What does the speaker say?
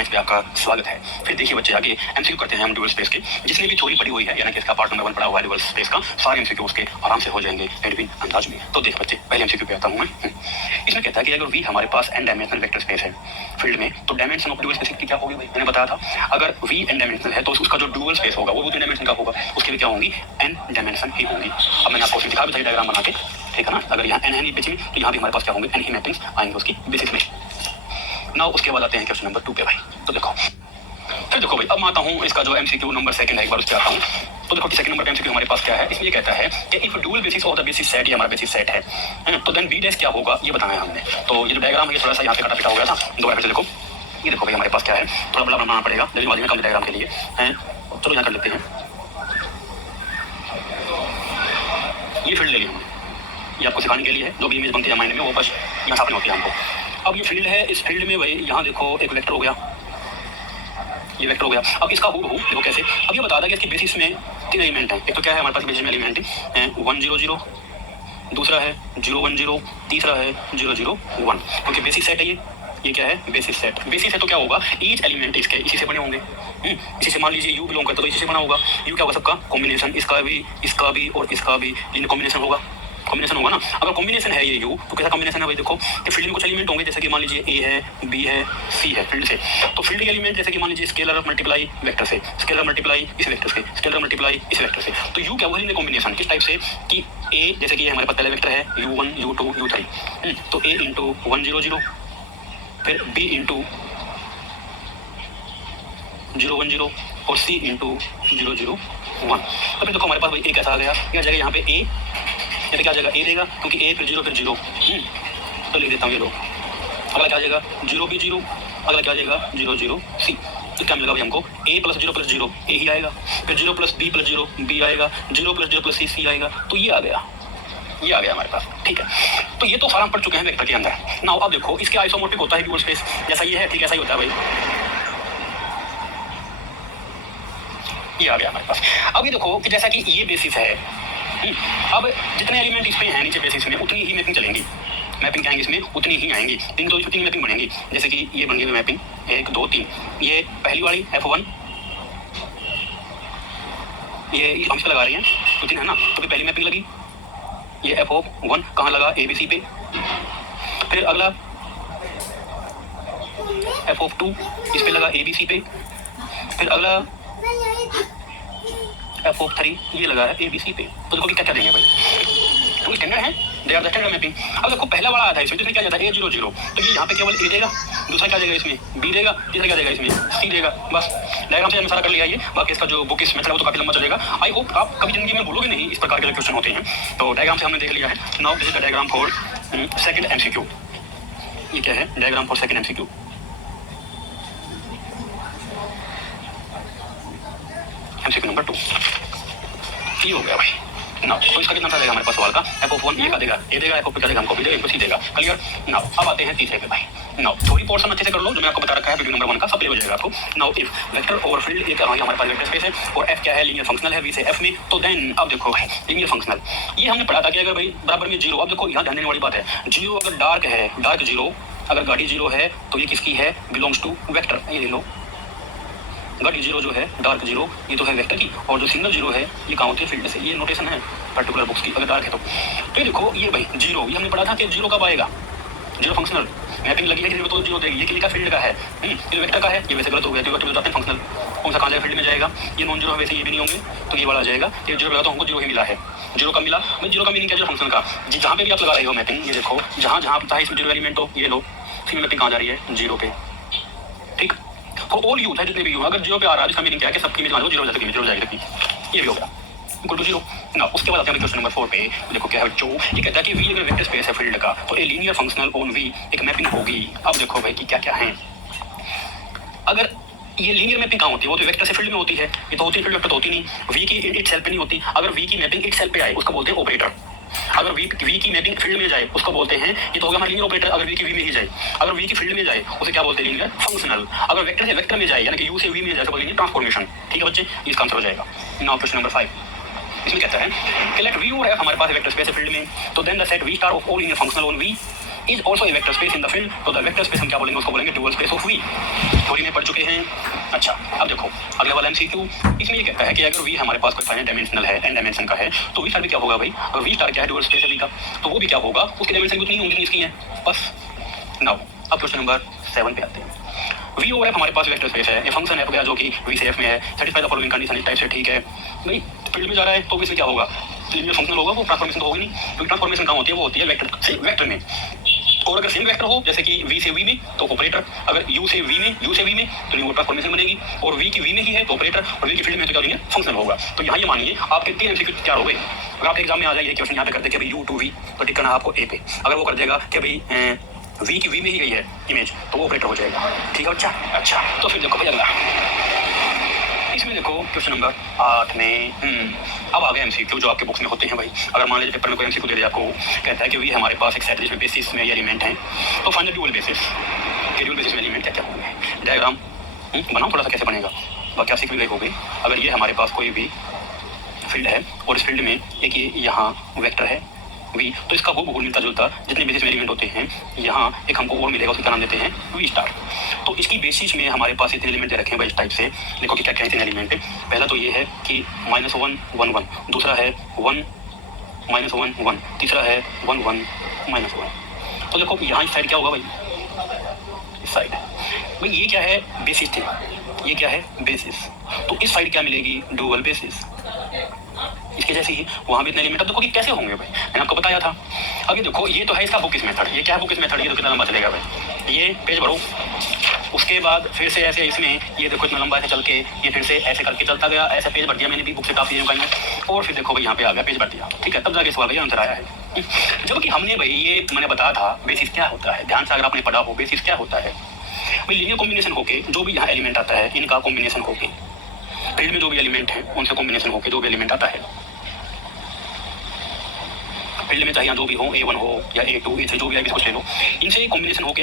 Match पे आपका स्वागत है। फिर देखिए बच्चे आगे एमसीक्यू करते हैं हम ड्यूअल स्पेस के। जिसने भी थ्योरी पढ़ी हुई है यानी कि इसका पार्ट नंबर 1 पढ़ा हुआ है ड्यूअल स्पेस का, सारे एमसीक्यू उसके आराम से हो जाएंगे एडविन अंदाज में। तो देख बच्चे पहले एमसीक्यू पे आता हूं मैं। इसमें कहता है कि अगर वी हमारे पास एन डायमेंशनल वेक्टर स्पेस है फील्ड में, तो डायमेंशन ऑफ ड्यूअल स्पेस की क्या होगी भाई, मैंने बताया था। अगर वी एन डायमेंशनल है तो उसका जो ड्यूअल स्पेस होगा वो 2 डायमेंशन का होगा, उसकी भी क्या होंगी, एन डायमेंशन ही होंगी। अब मैंने आपको दिखा भी था डायग्राम बना के, ठीक है ना। अगर यहाँ एन है नहीं बीच में तो यहाँ भी हमारे पास क्या होंगे, एन ही मैपिंग्स आएंगे उसकी बेसिस में। ना उसके बाद आते हैं क्वेश्चन नंबर 2 पे भाई। तो देखो फिर देखो भाई, अब मैं आता हूँ इसका जो एमसीक्यू नंबर 2 है, एक बार उससे आता हूँ। तो देखो कि सेकंड नंबर पे एमसीक्यू हमारे पास क्या है, इसमें ये कहता है कि if dual basis of the basis set, ये हमारा बेसिस सेट है तो देन बी डैश क्या होगा, ये बताया हमने। तो ये जो डायग्राम है ये थोड़ा सा यहाँ पे कटा पिटा हो गया था, दोबारा फिर से देखो। ये देखो भाई हमारे पास क्या है, थोड़ा बड़ा बनाना पड़ेगा जल्दीबाजी में कम डायग्राम के लिए है। चलो यहाँ कर लेते हैं, ये फील्ड ले लिया हमने, ये आपको सिखाने के लिए है। जो भी इमेज बनती है माइंड में वो बस यहाँ सामने होती है हमको। अब ये फील्ड है, इस फील्ड में भाई यहाँ देखो एक वेक्टर हो गया, ये वेक्टर हो गया। अब इसका हूबहू देखो कैसे, अब ये बता था कि इसकी बेसिस में 3 एलिमेंट है। एक तो क्या है हमारे पास बेसिस में एलिमेंट है 1 0 0, दूसरा है 0 1 0, तीसरा है 0 0 1, क्योंकि बेसिस सेट है ये क्या है, बेसिस सेट। बेसिस है तो क्या होगा, ईच एलिमेंट इसके इसी से बने होंगे। इसी से मान लीजिए यू बिलोंग करता तो इसी से बना होगा। यू क्या होगा, सबका कॉम्बिनेशन, इसका भी और इसका भी इन कॉम्बिनेशन होगा, कॉम्बिनेशन होगा ना। अगर कॉम्बिनेशन है ये यू तो कैसा कॉम्बिनेशन है भाई, देखो कि फील्ड में कुछ एलिमेंट होंगे, जैसे कि मान लीजिए ए है, बी है, सी है फील्ड से। तो फील्ड के एलिमेंट जैसे कि मान लीजिए स्केलर मल्टीप्लाई वेक्टर से, स्केलर मल्टीप्लाई इस वेक्टर से, स्केलर मल्टीप्लाई इस वेक्टर से। तो यू क्या होगा इनमें कॉम्बिनेशन किस टाइप से कि ए जैसे कि हमारे पास पहला वेक्टर है u1 u2 u3, तो ए इंटू 1 0 0, फिर बी इंटू 0 1 0 और सी इंटू 0 0 1। तो फिर देखो हमारे पास भाई ए कैसा आ गया, क्या जाएगा यहाँ पे ए, यहाँ पे क्या जाएगा ए देगा, क्योंकि ए फिर 0 फिर 0, तो लिख देता हूँ ये लो। अगला क्या जाएगा 0 भी 0, अगला क्या जाएगा 0 0 सी। तो क्या मिलेगा भाई हमको, a प्लस 0 ए ही आएगा, फिर 0 प्लस बी प्लस 0 बी आएगा, 0 प्लस 0 प्लस सी सी आएगा। तो ये आ गया, ये आ गया हमारे पास, ठीक है। तो ये तो सारा हम पढ़ चुके हैं वेक्टर के अंदर। नाउ अब देखो इसके आइसोमोर्फिक होता है ड्यूअल स्पेस, जैसा ये है ठीक ऐसा ही होता है भाई, ये आ गया हमारे पास। अब ये देखो कि जैसा कि ये बेसिस है, अब जितने एलिमेंट इस पे हैं नीचे बेसिस में उतनी ही मैपिंग चलेंगी, मैपिंग क्या आएंगी इसमें उतनी ही आएंगी, 3 मैपिंग बनेंगी। जैसे कि ये बन गई मैपिंग 1 2 3, ये पहली वाली F1, ये हम इस पे लगा रहे हैं तो 3 है ना, तो पहली मैपिंग लगी ये F1 कहाँ लगा, ABC पे। फिर अगला F2 इस पे लगा ABC पे। फिर अगला F3 ये लगा है ABC पे। तो देखो कि क्या क्या देंगे भाई, तो स्टैंडर्ड है, they are the standard mapping. अब देखो पहला वाला आया था इसमें, तो इसमें क्या जाता है A 0 0, तो ये यहाँ पे केवल A देगा, दूसरा क्या देगा इसमें B देगा, तीसरा क्या देगा इसमें C देगा। बस डायग्राम से हमने सारा कर लिया ये, बाकी इसका जो बुक इस मेथड है वो तो काफी लंबा चलेगा। आई होप आप कभी जिंदगी में बोलोगे नहीं इस प्रकार के क्वेश्चन होते हैं। तो डायग्राम से हमने देख लिया है। Now this is the diagram for second MCQ. ये क्या है, diagram for second MCQ. MCQ number 2 ये हो गया भाई ना। तो इसका कितना सा देगा हमारे पास सवाल का, F1 ये का देगा, ए देगा, F2 का देगा, हमको भी देगा, सी देगा। क्लियर नाउ अब आते हैं तीसरे पे भाई। नाउ थोड़ी पोर्शन अच्छे से कर लो जो मैं आपको बता रखा है वीडियो नंबर 1 का, सब क्लियर हो जाएगा आपको। Now if vector over field ये हमारे पास वेक्टर स्पेस है और F क्या है, लीनियर फंक्शनल है V से F में, तो देन अब देखो भाई लीनियर फंक्शनल ये हमने पढ़ा था कि अगर भाई बराबर में 0, अब देखो यहाँ ध्यान देने वाली बात है, 0 अगर डार्क है, डार्क 0 अगर गाड़ी 0 है तो ये किसकी है, बिलोंग्स टू वेक्टर। ये ले लो गाड़ी 0 जो है डार्क 0 ये तो है वेक्टर की, और जो सिंगल 0 है ये कहाँ होती है, फील्ड से। ये नोटेशन है पर्टिकुलर बुक्स की अगर डार्क है तो। ये देखो ये भाई 0 ये हमने पढ़ा था कि 0 कब आएगा, 0 फंक्शनल मैपिंग लगी है 0 तो 0 देगी, ये किसी का फील्ड का है, ये वेक्टर का है, ये वैसे गलत हो गया, तो वेक्टर जाते हैं फंक्शनल, कौन सा कहाँ जाएगा फील्ड में जाएगा। ये नॉन 0 है वैसे ये भी नहीं होंगे, तो ये वाला आ जाएगा। ये 0 लगा तो हमको 0 ही मिला है, 0 कब मिला भाई, 0 का मीनिंग क्या, 0 फंक्शन का। जहाँ पे भी आप लगा रहे हो मैपिंग, ये देखो जहाँ जहाँ आता है इसमें 0 एलिमेंट हो, ये लो फिर मैपिंग कहाँ जा रही है 0 पे, ठीक। फॉर ऑल यू है जितने भी यू, अगर 0 पे आ रहा है इसका मीनिंग क्या है कि सबकी इमेज मान लो 0 0 जाएगी, ये भी हो गया इक्वल टू 0 ना। उसके बाद आते हैं क्वेश्चन नंबर 4 पे। देखो क्या है बच्चों, ये कहता है कि V अगर वेक्टर स्पेस है फील्ड का तो a linear functional on V एक मैपिंग होगी। अब देखो भाई कि क्या क्या है, अगर ये लीनियर मैपिंग कहाँ होती है, वो तो वेक्टर से फील्ड में होती है, ये तो होती है फील्ड वेक्टर तो होती नहीं, V की इट सेल्फ पे नहीं होती। अगर V की मैपिंग इट सेल्फ पे आए उसको बोलते हैं ऑपरेटर। अगर V की मैपिंग फील्ड में जाए उसको बोलते हैं, ये तो होगा हमारा लीनियर ऑपरेटर। अगर V की V में ही जाए, अगर V की फील्ड में जाए उसे क्या बोलते हैं, लीनियर फंक्शनल। अगर वेक्टर से वेक्टर में जाए यानी कि U से V में जाए तो बोलेंगे ट्रांसफॉर्मेशन। ठीक है बच्चे, इसका आंसर हो जाएगा। नाउ क्वेश्चन नंबर 5 इसमें कहता है कि लेट V और F हमारे पास वेक्टर स्पेस है फील्ड में, तो then the set V star of all linear functional on V is also a vector space in the field. तो द वेक्टर स्पेस हम क्या बोलेंगे, उसको बोलेंगे dual space of V. Theory में पढ़ चुके हैं। अच्छा, अब देखो अगले वाला MCQ, इसमें ये कहता है कि अगर वी हमारे पास कोई फाइनाइट डायमेंशनल है, n डायमेंशन का है, तो वी स्टार भी क्या होगा भाई, वी स्टार क्या है, ड्यूअल स्पेस है वी का, तो वो भी क्या होगा, उसकी डायमेंशन भी उतनी होंगी जितनी इसकी है बस। नाउ अब क्वेश्चन नंबर 7 पे आते हैं। वी ओवर एफ हमारे पास वेक्टर स्पेस है, ये फंक्शन है गया जो कि वी से एफ में है, सेटिस्फाई द फॉलोइंग कंडीशन इस टाइप से, ठीक है भाई। फील्ड में जा रहा है तो इसमें क्या होगा, लीनियर फंक्शनल होगा, वो ट्रांसफॉर्मेशन तो होगी नहीं, क्योंकि ट्रांसफॉर्मेशन कहाँ होती है, वो होती है वेक्टर से वेक्टर में। और अगर सेम वेक्टर हो जैसे कि वी से वी में तो ऑपरेटर, अगर यू से वी में तो वो ट्रांसफॉर्मेशन बनेगी, और वी की वी में ही है तो ऑपरेटर, और वी की फील्ड में तो क्या लीनियर फंक्शनल होगा। तो यहाँ ये मानिए आपके 3 MCQ तैयार हो गए। अगर आपके एग्जाम में आ जाए ये क्वेश्चन यहाँ पे कर दे कि भाई यू टू वी, तो टिक करना आपको ए पे। अगर वो कर देगा कि भाई वी की वी में ही गई है इमेज, तो वो ऑपरेटर हो जाएगा, ठीक है बच्चा। अच्छा तो फिर देखो भाई अगला, इसमें देखो क्वेश्चन नंबर 8 में अब आ गए MCQ जो आपके बुक्स में होते हैं भाई। अगर मान लीजिए पेपर में कोई MCQ दे दे आपको, कहता है कि वी हमारे पास एक सेट जिसमें बेसिस में ये एलिमेंट हैं, तो फाइंड द ड्यूअल बेसिस, कि ड्यूअल बेसिस में एलिमेंट क्या क्या होंगे। डायग्राम बनाओ थोड़ा सा, कैसे बनेगा बाकी आप सीख भी गए होगे। अगर ये हमारे पास कोई भी फील्ड है और इस फील्ड में एक ये यहाँ वेक्टर है वी, तो इसका वो बहुल मिलता जुलता जितने बेसिस में एलिमेंट होते हैं, यहाँ एक हमको और मिलेगा, उसका नाम देते हैं वी स्टार। तो इसकी बेसिस में हमारे पास इतने एलिमेंट दे रखे हैं भाई इस टाइप से। देखो कि क्या क्या इतने एलिमेंट है। पहला तो ये है कि -1 1 1, दूसरा है 1 -1 1, तीसरा है 1 1 -1। तो देखो यहाँ इस साइड क्या होगा भाई, इस साइड भाई ये क्या है, बेसिस थे, ये क्या है बेसिस, तो इस साइड क्या मिलेगी, डुअल बेसिस। इसके जैसे ही वहाँ भी इतने एलिमेंट, अब देखो कि कैसे होंगे भाई, मैंने आपको बताया था। अभी देखो ये तो है इसका बुक इस मेथड, ये क्या है बुक इस मेथड, ये तो कितना लंबा चलेगा भाई, ये पेज भरो, उसके बाद फिर से ऐसे इसमें ये देखो इतना लंबा ऐसे चल के ये फिर से ऐसे करके चलता गया, ऐसे पेज भर दिया मैंने भी बुक से काफी कहीं, और फिर देखो भाई यहाँ पे आ गया पेज भर दिया, ठीक है, तब जाके सवाल का आंसर आया है। जबकि हमने भाई ये मैंने बताया था बेसिस क्या होता है, ध्यान से अगर आपने पढ़ा हो बेसिस क्या होता है भाई, लीनियर कॉम्बिनेशन होके जो भी यहाँ एलिमेंट आता है इनका कॉम्बिनेशन होके, फील्ड में जो भी एलिमेंट है उनसे कॉम्बिनेशन होके जो भी एलिमेंट आता है फील्ड में, चाहे जो भी हो A1 हो या A2 A3 जो भी है कुछ ले लो, इनसे कॉम्बिनेशन होके